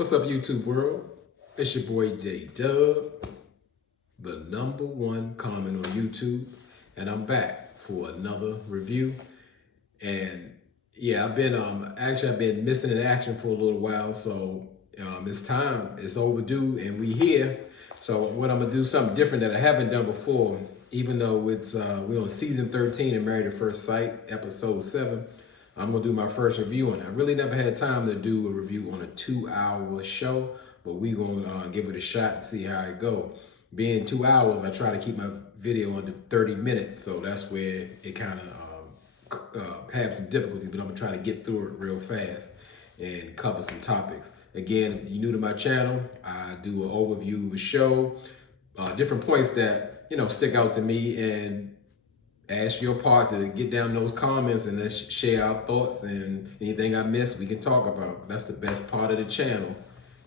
What's up, YouTube world? It's your boy J Dub, the #1 comment on YouTube, and I'm back for another review. And yeah, I've been missing in action for a little while, so it's time. It's overdue, and we here. So what I'm gonna do something different that I haven't done before, even though it's we're on season 13 of Married at First Sight, episode 7. I'm gonna do my first review on it. I really never had time to do a review on a 2-hour show, but we gonna give it a shot and see how it go. Being 2 hours, I try to keep my video under 30 minutes, so that's where it kind of have some difficulty, but I'm gonna try to get through it real fast and cover some topics. Again, if you're new to my channel, I do an overview of a show, different points that stick out to me, and ask your part to get down those comments and let's share our thoughts, and anything I missed we can talk about. That's the best part of the channel,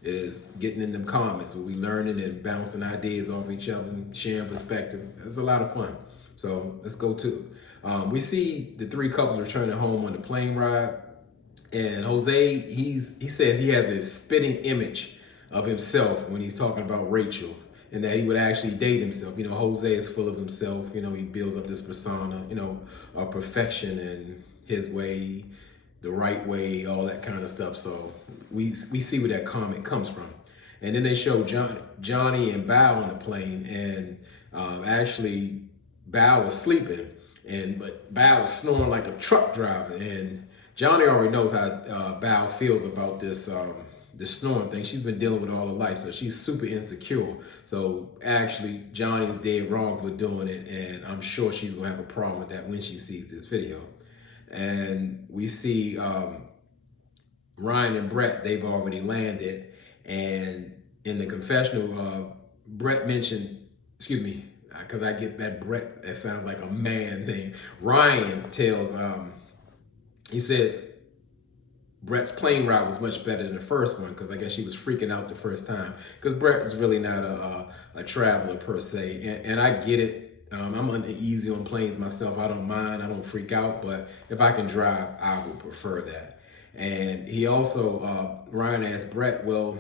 is getting in them comments where we learning and bouncing ideas off each other and sharing perspective. It's a lot of fun. So let's go to it. We see the three couples returning home on the plane ride, and Jose, he says he has a spitting image of himself when he's talking about Rachel, and that he would actually date himself. Jose is full of himself. He builds up this persona, of perfection in his way, the right way, all that kind of stuff. So we see where that comment comes from. And then they show Johnny and Bao on the plane, and actually Bao was sleeping, but Bao was snoring like a truck driver, and Johnny already knows how Bao feels about this snoring thing. She's been dealing with all her life, so she's super insecure. So actually, Johnny is dead wrong for doing it, and I'm sure she's gonna have a problem with that when she sees this video. And we see Ryan and Brett, they've already landed, and in the confessional, Brett mentioned, excuse me, because I get that Brett, that sounds like a man thing. Ryan tells, he says, Brett's plane ride was much better than the first one, because I guess she was freaking out the first time, because Brett is really not a traveler per se, and I get it. I'm uneasy on planes myself. I don't mind, I don't freak out, but if I can drive, I would prefer that. And he also, Ryan asked Brett, well,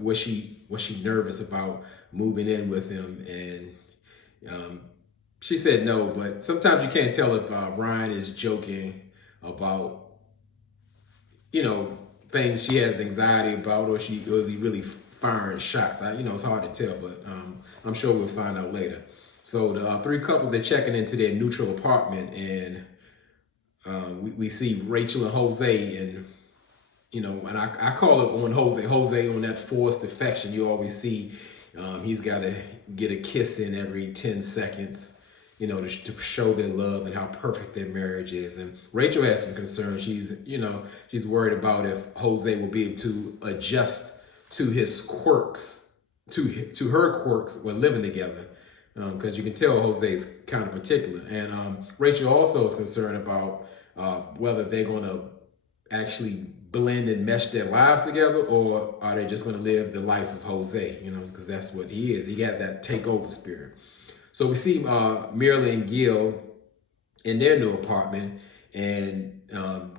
was she nervous about moving in with him? And she said no, but sometimes you can't tell if Ryan is joking about things she has anxiety about, or is he really firing shots? It's hard to tell, but I'm sure we'll find out later. So the three couples, they're checking into their neutral apartment, and we see Rachel and Jose, and and I call it on Jose on that forced affection. You always see he's got to get a kiss in every 10 seconds. To show their love and how perfect their marriage is. And Rachel has some concerns. She's worried about if Jose will be able to adjust to his quirks, to her quirks when living together. Because you can tell Jose is kind of particular. And Rachel also is concerned about whether they're going to actually blend and mesh their lives together, or are they just going to live the life of Jose, because that's what he is. He has that takeover spirit. So we see Mirla and Gil in their new apartment, and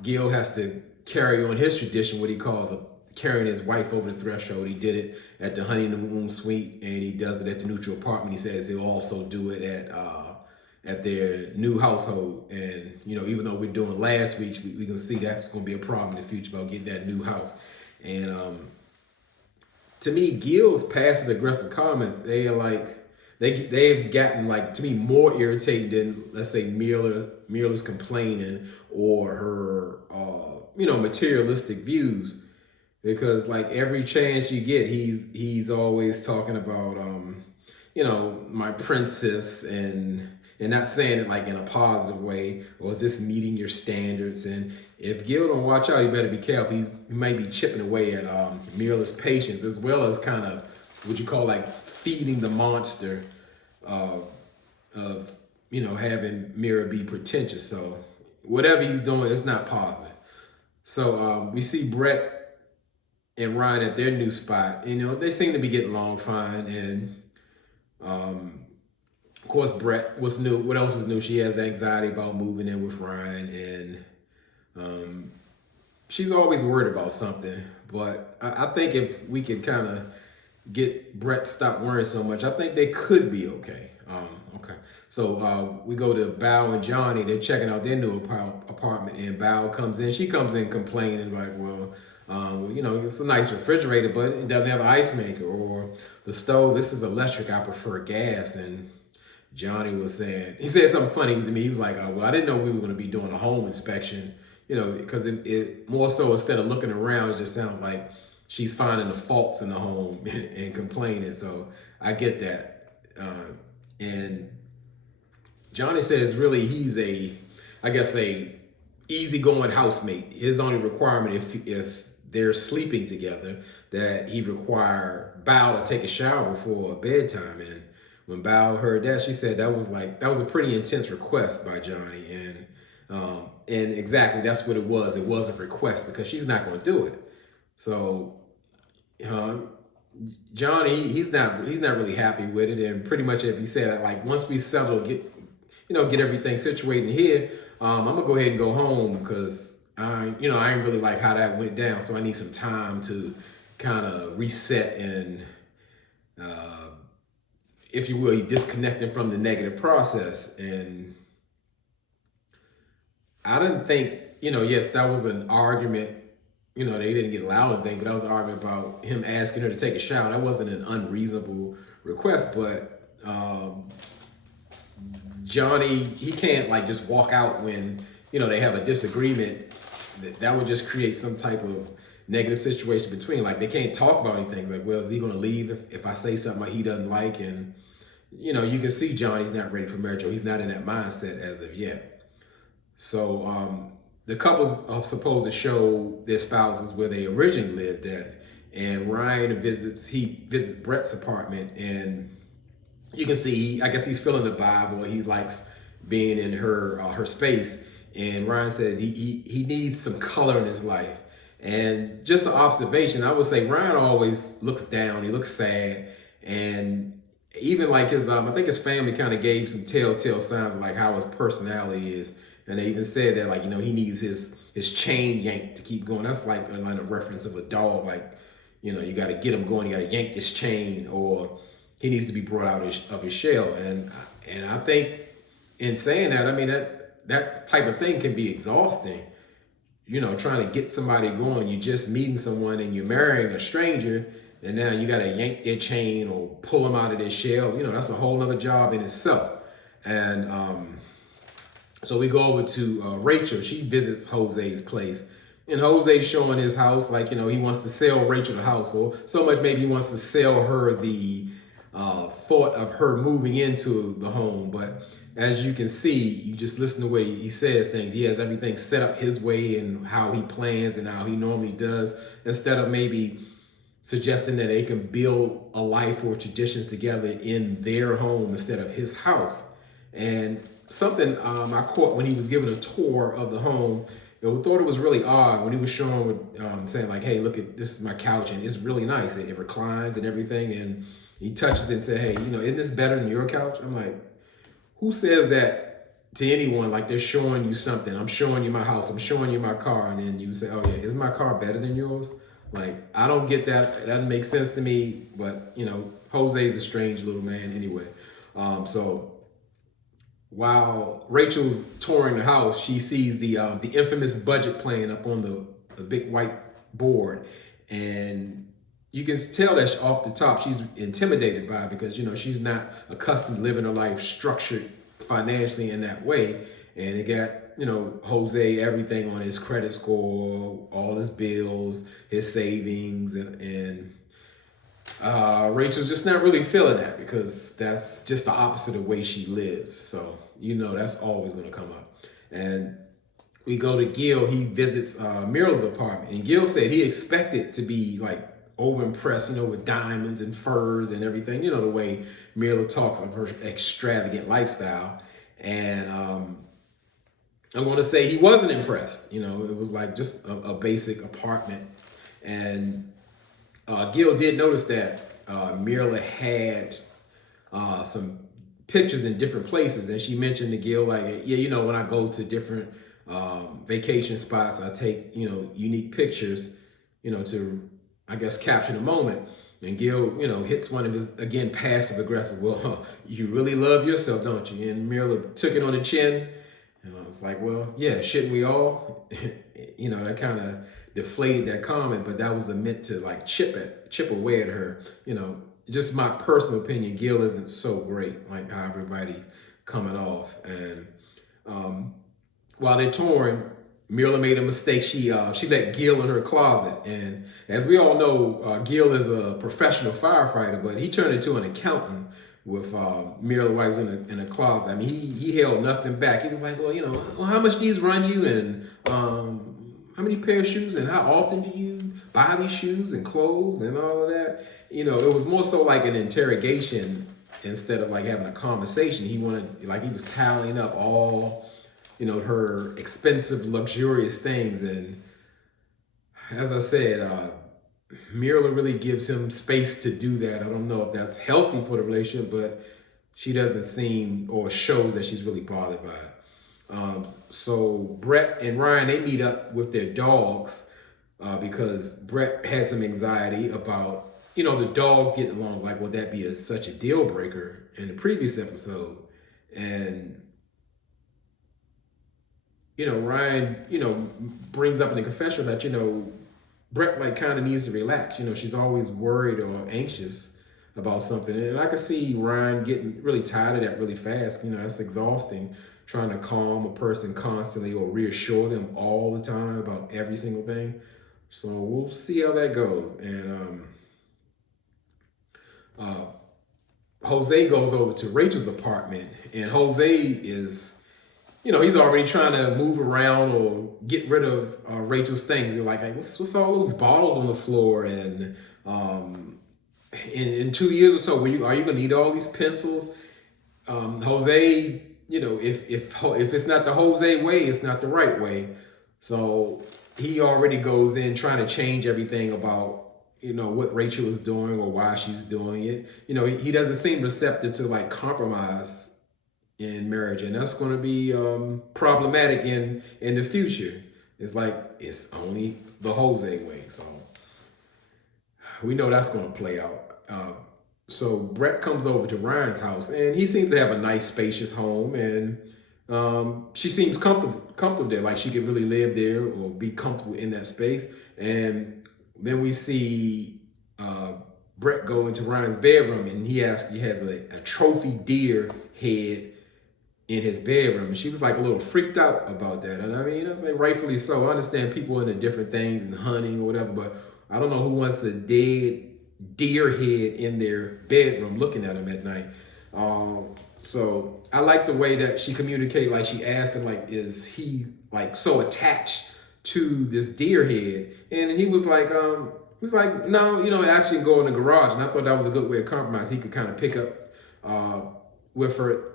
Gil has to carry on his tradition, what he calls carrying his wife over the threshold. He did it at the honeymoon suite, and he does it at the neutral apartment. He says he'll also do it at their new household. And even though we're doing last week, we can see that's going to be a problem in the future about getting that new house. And to me, Gil's passive aggressive comments, they are like, they've gotten, like, to me, more irritating than, let's say, Mirla's complaining or her materialistic views, because like every chance you get, he's always talking about my princess, and not saying it like in a positive way, or is this meeting your standards? And if Gil don't watch out, you better be careful. He might be chipping away at Mirla's patience, as well as kind of what you call like feeding the monster of having Mira be pretentious. So whatever he's doing, it's not positive. So we see Brett and Ryan at their new spot. They seem to be getting along fine. And of course, Brett was new. What else is new? She has anxiety about moving in with Ryan, and she's always worried about something. But I think if we could kind of get Brett stop worrying so much, I think they could be okay. Okay. So we go to Bao and Johnny. They're checking out their new apartment, and Bao comes in. She comes in complaining like, well, it's a nice refrigerator, but it doesn't have an ice maker, or the stove. This is electric. I prefer gas. And Johnny was saying, he said something funny to me. He was like, well, I didn't know we were going to be doing a home inspection, because it more so instead of looking around, it just sounds like she's finding the faults in the home and complaining. So I get that. And Johnny says really he's a easygoing housemate. His only requirement if they're sleeping together, that he require Bao to take a shower before bedtime. And when Bao heard that, she said that was a pretty intense request by Johnny. And exactly that's what it was. It was a request because she's not going to do it. So Johnny, he's not really happy with it, and pretty much if he said like once we settle, get everything situated here, I'm gonna go ahead and go home because I ain't really like how that went down, so I need some time to kind of reset and, if you will, disconnecting from the negative process. And I didn't think, yes, that was an argument. They didn't get loud or anything, but that was an argument about him asking her to take a shower. That wasn't an unreasonable request, but Johnny, he can't like just walk out when, they have a disagreement. That would just create some type of negative situation between. Like they can't talk about anything. Like, well, is he going to leave if I say something like he doesn't like? And, you can see Johnny's not ready for marriage, or he's not in that mindset as of yet. So, the couples are supposed to show their spouses where they originally lived at, and Ryan visits Brett's apartment, and you can see, I guess he's feeling the vibe, or he likes being in her space. And Ryan says he needs some color in his life. And just an observation, I would say Ryan always looks down, he looks sad, and even like his I think his family kind of gave some telltale signs of like how his personality is. And they even said that, like, he needs his chain yanked to keep going. That's like a reference of a dog. Like, you got to get him going. You got to yank this chain, or he needs to be brought out of his shell. And I think in saying that, I mean, that type of thing can be exhausting. Trying to get somebody going. You're just meeting someone and you're marrying a stranger, and now you got to yank their chain or pull them out of their shell. That's a whole other job in itself. And so we go over to Rachel. She visits Jose's place, and Jose's showing his house. Like, he wants to sell Rachel the house, or so much maybe he wants to sell her the thought of her moving into the home. But as you can see, you just listen to the way he says things. He has everything set up his way and how he plans and how he normally does, instead of maybe suggesting that they can build a life or traditions together in their home instead of his house. And something I caught when he was giving a tour of the home, I thought it was really odd when he was showing, saying like, hey, look at this is my couch, and it's really nice. It reclines and everything. And he touches it and said, hey, isn't this better than your couch? I'm like, who says that to anyone? Like, they're showing you something. I'm showing you my house. I'm showing you my car. And then you say, oh yeah, is my car better than yours? Like, I don't get that. That doesn't make sense to me. But, Jose's a strange little man anyway. So while Rachel's touring the house, she sees the infamous budget plan up on the big white board. And you can tell that off the top, she's intimidated by it because, she's not accustomed to living her life structured financially in that way. And it got, Jose, everything on his credit score, all his bills, his savings, and Rachel's just not really feeling that because that's just the opposite of the way she lives. So, that's always going to come up. And we go to Gil. He visits Muriel's apartment. And Gil said he expected to be like over impressed, with diamonds and furs and everything, the way Muriel talks of her extravagant lifestyle. And I want to say he wasn't impressed. It was like just a basic apartment. And Gil did notice that Muriel had some pictures in different places. And she mentioned to Gil, like, yeah, when I go to different vacation spots, I take, unique pictures. to, I guess, capture the moment. And Gil, hits one of his, again, passive aggressive, well, you really love yourself, don't you? And Mira took it on the chin. And I was like, well, yeah, shouldn't we all? That kind of deflated that comment, but that was meant to like chip away at her. Just my personal opinion, Gil isn't so great, like how everybody's coming off. And while they're touring, Mila made a mistake. She let Gil in her closet, and as we all know, Gil is a professional firefighter, but he turned into an accountant with Mila while he was in a closet. I mean, he held nothing back. He was like, well, how much these run you, and how many pair of shoes, and how often do you buy these shoes and clothes and all of that? It was more so like an interrogation instead of like having a conversation. He was tallying up all her expensive, luxurious things. And as I said, Mira really gives him space to do that. I don't know if that's healthy for the relationship, but she doesn't seem or shows that she's really bothered by it. So Brett and Ryan, they meet up with their dogs because Brett had some anxiety about, the dog getting along. Like, would that be such a deal breaker in the previous episode? And Ryan, brings up in the confessional that, Brett like kind of needs to relax. She's always worried or anxious about something. And I could see Ryan getting really tired of that really fast. That's exhausting, trying to calm a person constantly or reassure them all the time about every single thing. So we'll see how that goes. And Jose goes over to Rachel's apartment, and Jose is he's already trying to move around or get rid of Rachel's things. You're like, hey, what's all those bottles on the floor? And in 2 years or so, are you gonna need all these pencils? Jose, if it's not the Jose way, it's not the right way. So he already goes in trying to change everything about what Rachel is doing or why she's doing it. He doesn't seem receptive to like compromise in marriage, and that's going to be problematic in the future. It's like it's only the Jose way, so we know that's going to play out. So Brett comes over to Ryan's house, and he seems to have a nice, spacious home, and she seems comfortable there, like she could really live there or be comfortable in that space. And then we see Brett go into Ryan's bedroom, and he has a trophy deer head in his bedroom, and she was like a little freaked out about that. And I mean, that's like rightfully so. I understand people into different things and hunting or whatever, but I don't know who wants a dead deer head in their bedroom looking at them at night. So I like the way that she communicated. Like she asked him, like, is he like so attached to this deer head? And he was like, no, actually go in the garage. And I thought that was a good way of compromise. He could kind of pick up with her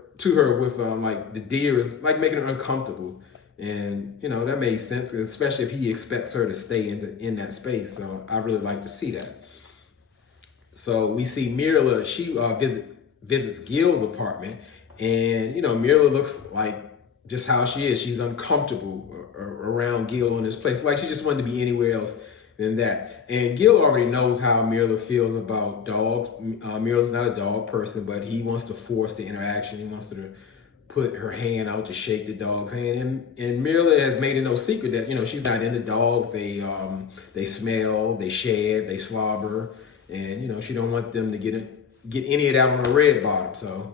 with like the deer is like making her uncomfortable. And that made sense, especially if he expects her to stay in that space. So I really like to see that. So we see Mirla, she visits Gil's apartment, and Mirla looks like just how she is. She's uncomfortable around Gil in this place, like she just wanted to be anywhere else than that. And Gil already knows how Mirla feels about dogs. Mirla's not a dog person, but he wants to force the interaction. He wants to put her hand out to shake the dog's hand. And Mirla has made it no secret that she's not into dogs. They smell, they shed, they slobber, and she don't want them to get any of that on a red bottom. So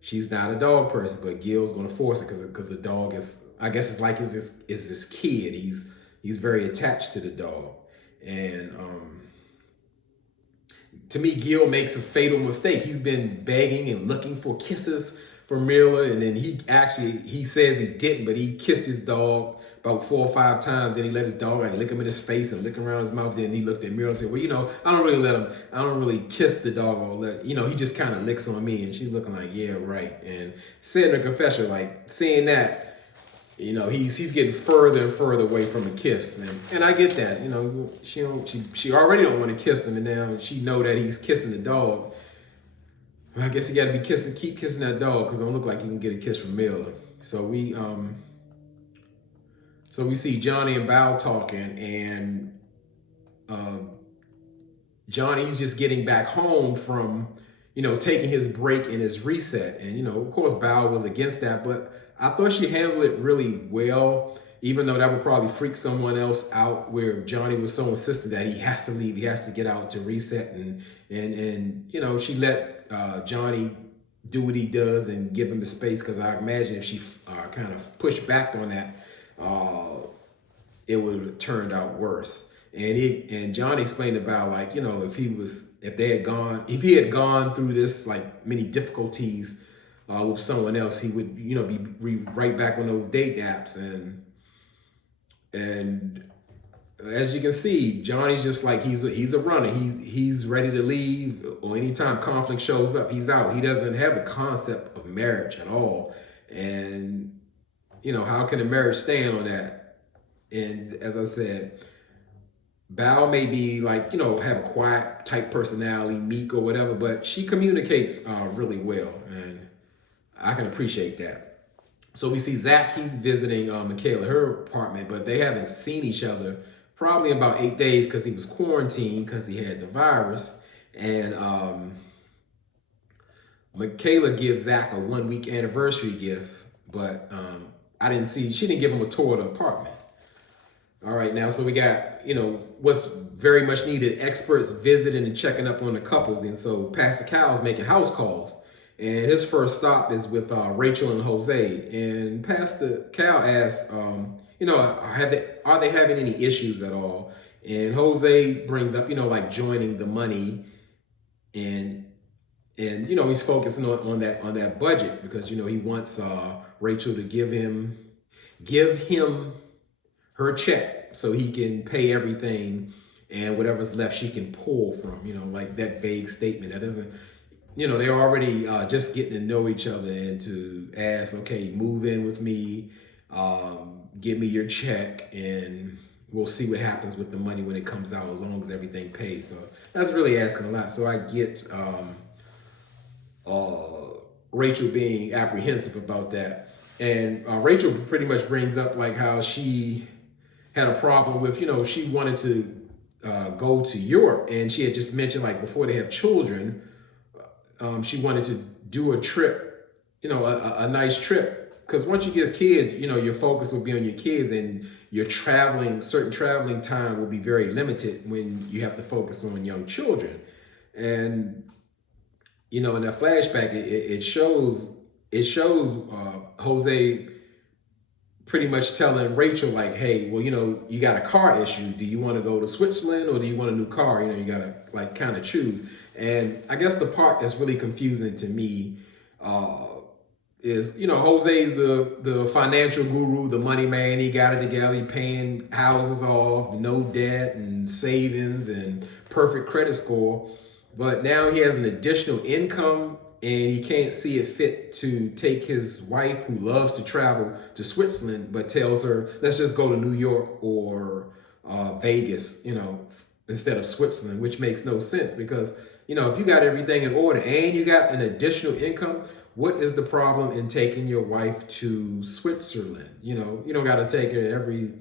she's not a dog person, but Gil's gonna force it because the dog is, I guess it's like is this kid. He's very attached to the dog. And to me, Gil makes a fatal mistake. He's been begging and looking for kisses from Mirla, and then he says he didn't, but he kissed his dog about 4 or 5 times. Then he let his dog lick him in his face and lick around his mouth. Then he looked at Mirla and said, well, I don't really kiss the dog or he just kind of licks on me. And she's looking like, yeah, right. And said in her confession, like seeing that, he's getting further and further away from a kiss, and I get that. She already don't want to kiss him, and now she know that he's kissing the dog. Well, I guess he got to keep kissing that dog because it don't look like he can get a kiss from Miller. So we see Johnny and Bao talking, and Johnny's just getting back home from, taking his break and his reset. And, of course, Bao was against that, but I thought she handled it really well, even though that would probably freak someone else out, where Johnny was so insistent that he has to leave, he has to get out to reset. And she let Johnny do what he does and give him the space, because I imagine if she kind of pushed back on that, it would have turned out worse. And Johnny explained about, like, if he had gone through this, like, many difficulties with someone else, he would be right back on those date apps. And as you can see, Johnny's just like, he's a runner. He's ready to leave, or anytime conflict shows up, he's out. He doesn't have the concept of marriage at all. And how can a marriage stand on that? And as I said, Bao may be like, have a quiet type personality, meek or whatever, but she communicates really well, and I can appreciate that. So we see Zach, he's visiting Michaela, her apartment, but they haven't seen each other probably in about 8 days, because he was quarantined because he had the virus. And Michaela gives Zach a 1-week anniversary gift, but she didn't give him a tour of the apartment. All right, now, so we got, what's very much needed, experts visiting and checking up on the couples. And so Pastor Cal's making house calls, and his first stop is with Rachel and Jose. And Pastor Cal asks, are they having any issues at all? And Jose brings up, like joining the money, and he's focusing on that budget, because he wants Rachel to give him her check so he can pay everything, and whatever's left she can pull from, like that vague statement that doesn't, they're already just getting to know each other, and to ask, okay, move in with me, give me your check, and we'll see what happens with the money when it comes out, as long as everything pays. So that's really asking a lot. So I get Rachel being apprehensive about that. And Rachel pretty much brings up, like, how she had a problem with, she wanted to go to Europe, and she had just mentioned, like, before they have children, she wanted to do a trip, a nice trip, because once you get kids, your focus will be on your kids, and your certain traveling time will be very limited when you have to focus on young children. And in that flashback, it shows Jose pretty much telling Rachel, like, hey, well, you got a car issue. Do you want to go to Switzerland, or do you want a new car? You got to, like, kind of choose. And I guess the part that's really confusing to me is, Jose's the financial guru, the money man. He got it together. He paying houses off, no debt and savings and perfect credit score. But now he has an additional income, and he can't see it fit to take his wife, who loves to travel, to Switzerland, but tells her, let's just go to New York or Vegas, instead of Switzerland, which makes no sense, because, if you got everything in order and you got an additional income, what is the problem in taking your wife to Switzerland? You don't got to take her every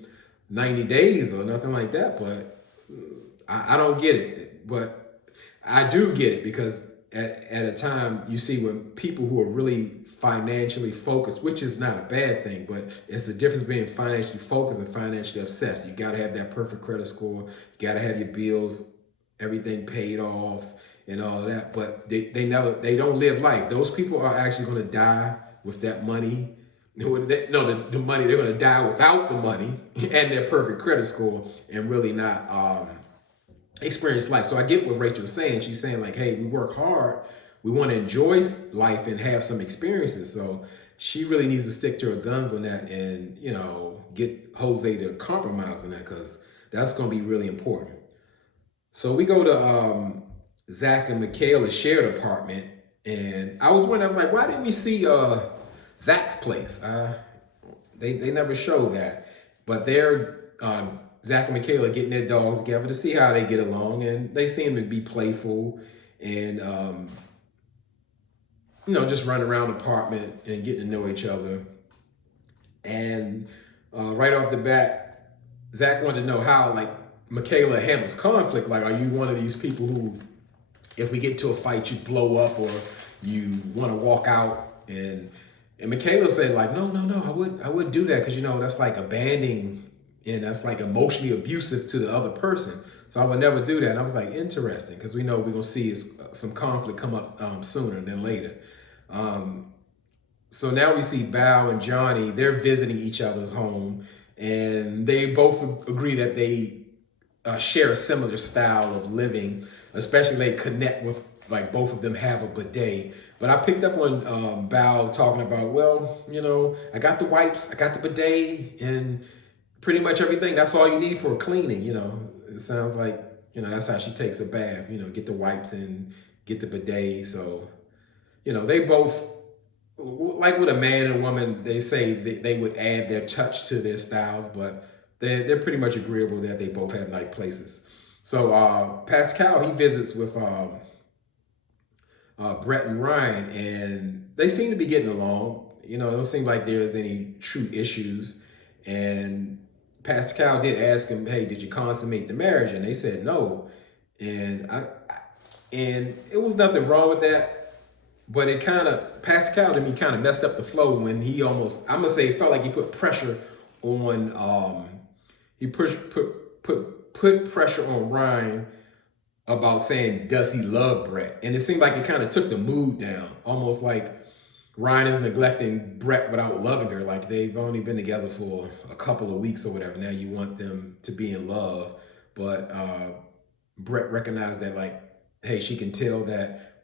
90 days or nothing like that, but I don't get it. But I do get it, because at a time, you see, when people who are really financially focused, which is not a bad thing, but it's the difference between financially focused and financially obsessed. You got to have that perfect credit score. You got to have your bills, everything paid off, and all of that. But they don't live life. Those people are actually going to die with that money. The money, they're going to die without the money and their perfect credit score, and really not experience life. So I get what Rachel's saying. She's saying, like, hey, we work hard, we want to enjoy life and have some experiences. So she really needs to stick to her guns on that, and get Jose to compromise on that, because that's going to be really important. So we go to Zach and Michaela's shared apartment, and I was like, why didn't we see Zach's place? They never show that, but they're Zach and Michaela getting their dogs together to see how they get along, and they seem to be playful and just running around the apartment and getting to know each other. And right off the bat, Zach wanted to know how, like, Michaela handles conflict. Like, are you one of these people who, if we get into a fight, you blow up or you want to walk out? And Michaela said, like, no, I wouldn't do that, because that's like abandoning, and that's like emotionally abusive to the other person. So I would never do that. And I was like, interesting, because we know we're gonna see some conflict come up sooner than later. So now we see Bao and Johnny. They're visiting each other's home, and they both agree that they share a similar style of living, especially they connect with, like, both of them have a bidet. But I picked up on Bao talking about, well, I got the wipes, I got the bidet, and pretty much everything. That's all you need for cleaning. It sounds like, that's how she takes a bath, get the wipes and get the bidet. So, they both, like with a man and a woman, they say they would add their touch to their styles, but they're pretty much agreeable that they both have nice places. So Pascal, he visits with Brett and Ryan, and they seem to be getting along. It don't seem like there's any true issues. And Pascal did ask him, hey, did you consummate the marriage? And they said no. And it was nothing wrong with that. But it Pascal to me kind of messed up the flow when he almost, I'm gonna say, it felt like he put pressure on, put pressure on Ryan about saying, does he love Brett? And it seemed like it kind of took the mood down, almost like Ryan is neglecting Brett without loving her. Like, they've only been together for a couple of weeks or whatever. Now you want them to be in love. But Brett recognized that, like, hey, she can tell that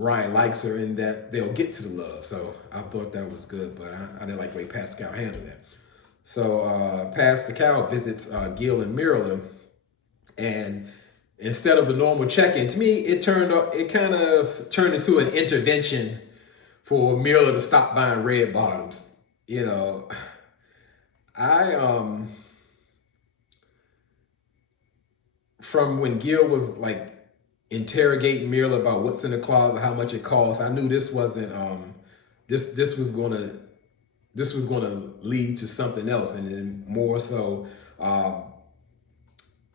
Ryan likes her and that they'll get to the love. So I thought that was good, but I didn't like the way Pascal handled that. So Pascal visits Gil and Mirla, and instead of a normal check-in, to me, it kind of turned into an intervention for Mirla to stop buying red bottoms. From when Gil was like interrogating Mirla about what's in the closet, how much it costs, I knew this wasn't this was gonna lead to something else, and then more so,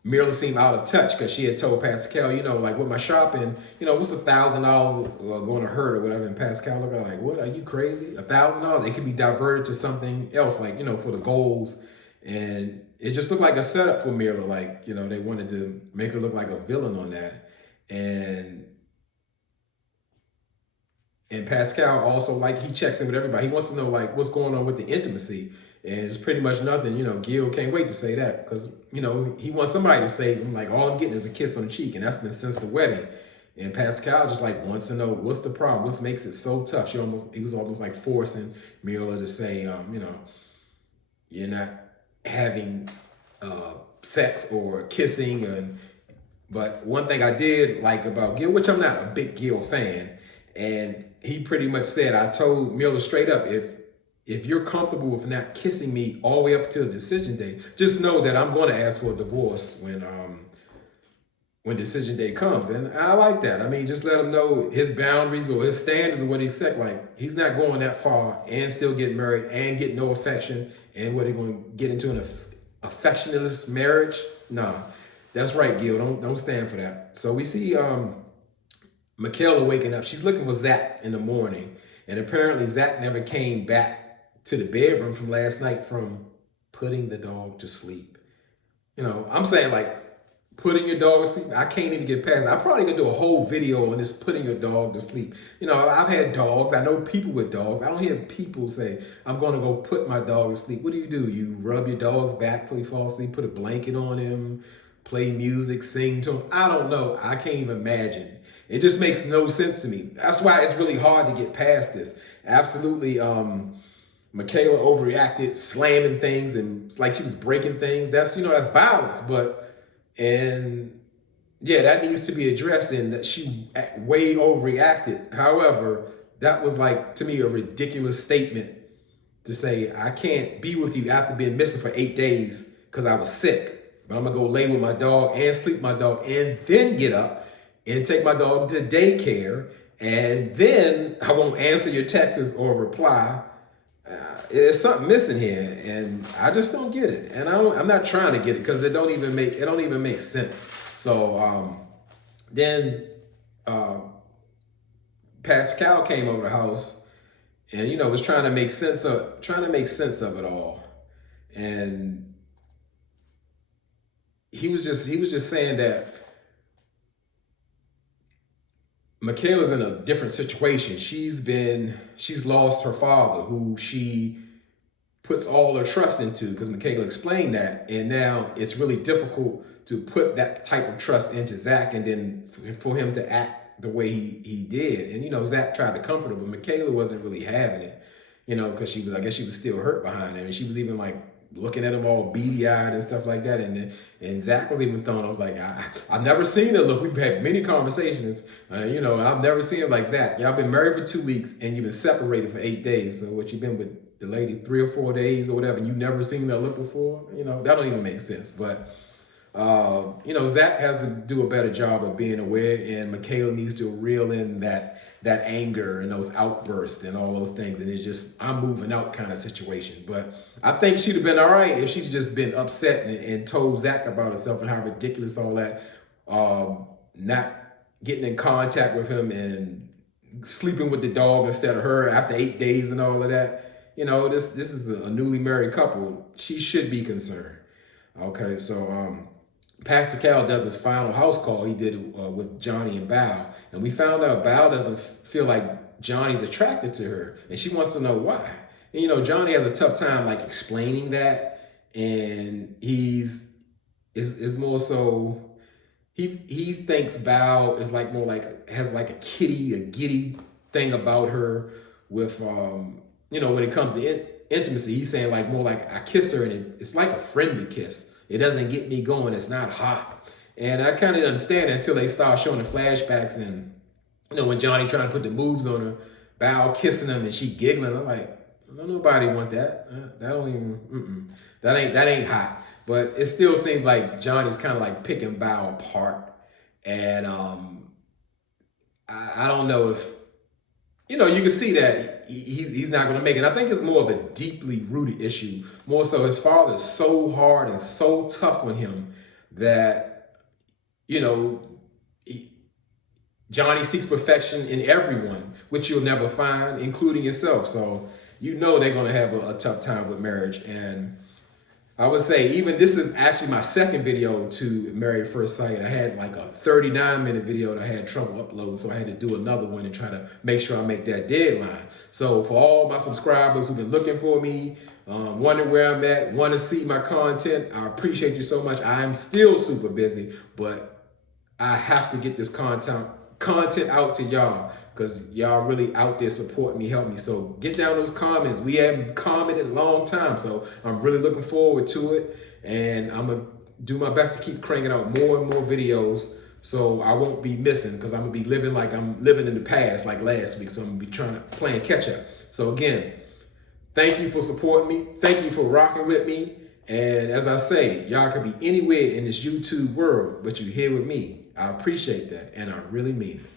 Mirla seemed out of touch because she had told Pascal, like, with my shopping, what's $1,000 going to hurt or whatever. And Pascal looked at her like, what, are you crazy? $1,000? It could be diverted to something else, like, for the goals. And it just looked like a setup for Mirla. Like, they wanted to make her look like a villain on that. And Pascal also, like, he checks in with everybody. He wants to know, like, what's going on with the intimacy. And it's pretty much nothing. Gil can't wait to say that, because, he wants somebody to say, like, all I'm getting is a kiss on the cheek. And that's been since the wedding. And Pascal just, like, wants to know, what's the problem? What makes it so tough? He was almost like forcing Mirla to say, you're not having sex or kissing. But one thing I did like about Gil, which I'm not a big Gil fan, and he pretty much said, I told Mirla straight up, if you're comfortable with not kissing me all the way up till decision day, just know that I'm going to ask for a divorce when decision day comes. And I like that. I mean, just let him know his boundaries or his standards or what he expects. Like, he's not going that far and still get married and get no affection. And what, he going to get into an affectionless marriage? Nah, that's right, Gil. Don't stand for that. So we see Michaela waking up. She's looking for Zach in the morning. And apparently Zach never came back to the bedroom from last night from putting the dog to sleep. I'm saying, like, putting your dog to sleep, I can't even get past it. I'm probably gonna do a whole video on this putting your dog to sleep. I've had dogs. I know people with dogs. I don't hear people say, I'm gonna go put my dog to sleep. What do? You rub your dog's back before he falls asleep, put a blanket on him, play music, sing to him. I don't know. I can't even imagine. It just makes no sense to me. That's why it's really hard to get past this. Absolutely, Michaela overreacted, slamming things, and it's like she was breaking things. That's violence. And yeah, that needs to be addressed, and that she way overreacted. However, that was, like, to me, a ridiculous statement to say, I can't be with you after being missing for 8 days because I was sick, but I'm gonna go lay with my dog and sleep with my dog and then get up and take my dog to daycare, and then I won't answer your texts or reply. There's something missing here, and I just don't get it. And I'm not trying to get it because it don't even make sense. So then Pascal came over the house, and was trying to make sense of it all, and he was just saying that Michaela's in a different situation. She's lost her father, who she puts all her trust into, because Michaela explained that, and now it's really difficult to put that type of trust into Zach, and then for him to act the way he did. And Zach tried to comfort her, but Michaela wasn't really having it, because I guess she was still hurt behind him, and she was even like looking at him all beady-eyed and stuff like that. And Zach was even throwing, I was like, I've never seen her look. We've had many conversations, and I've never seen her like Zach. Y'all been married for 2 weeks, and you've been separated for 8 days. So what, you've been with the lady 3 or 4 days or whatever, and you've never seen her look before? That don't even make sense. But Zach has to do a better job of being aware, and Michaela needs to reel in that anger and those outbursts and all those things. And it's just, I'm moving out kind of situation. But I think she'd have been all right if she'd just been upset and told Zach about herself and how ridiculous all that, not getting in contact with him and sleeping with the dog instead of her after 8 days and all of that. This is a newly married couple. She should be concerned. Okay, so Pastor Cal does his final house call. He did it with Johnny and Bao. And we found out Bao doesn't feel like Johnny's attracted to her. And she wants to know why. And, Johnny has a tough time like explaining that. And is more so, he thinks Bao is like more like, has like a giddy thing about her with, when it comes to intimacy. He's saying like more like, I kiss her and it's like a friendly kiss. It doesn't get me going. It's not hot. And I kind of understand it until they start showing the flashbacks, and when Johnny trying to put the moves on her, Bao kissing him and she giggling. I'm like, don't nobody want that. That don't even, that ain't hot. But it still seems like Johnny's kind of like picking Bao apart. And I don't know if, you can see that he's not going to make it. I think it's more of a deeply rooted issue. More so, his father is so hard and so tough on him that, Johnny seeks perfection in everyone, which you'll never find, including yourself. So, they're going to have a tough time with marriage. And I would say, even this is actually my second video to Married at First Sight. I had like a 39-minute video that I had trouble uploading, so I had to do another one and try to make sure I make that deadline. So for all my subscribers who've been looking for me, wondering where I'm at, want to see my content, I appreciate you so much. I am still super busy, but I have to get this content out to y'all, because y'all really out there supporting me, help me. So get down those comments. We haven't commented a long time, so I'm really looking forward to it. And I'm going to do my best to keep cranking out more and more videos, so I won't be missing, because I'm going to be living like I'm living in the past, like last week. So I'm going to be playing catch up. So again, thank you for supporting me. Thank you for rocking with me. And as I say, y'all could be anywhere in this YouTube world, but you're here with me. I appreciate that, and I really mean it.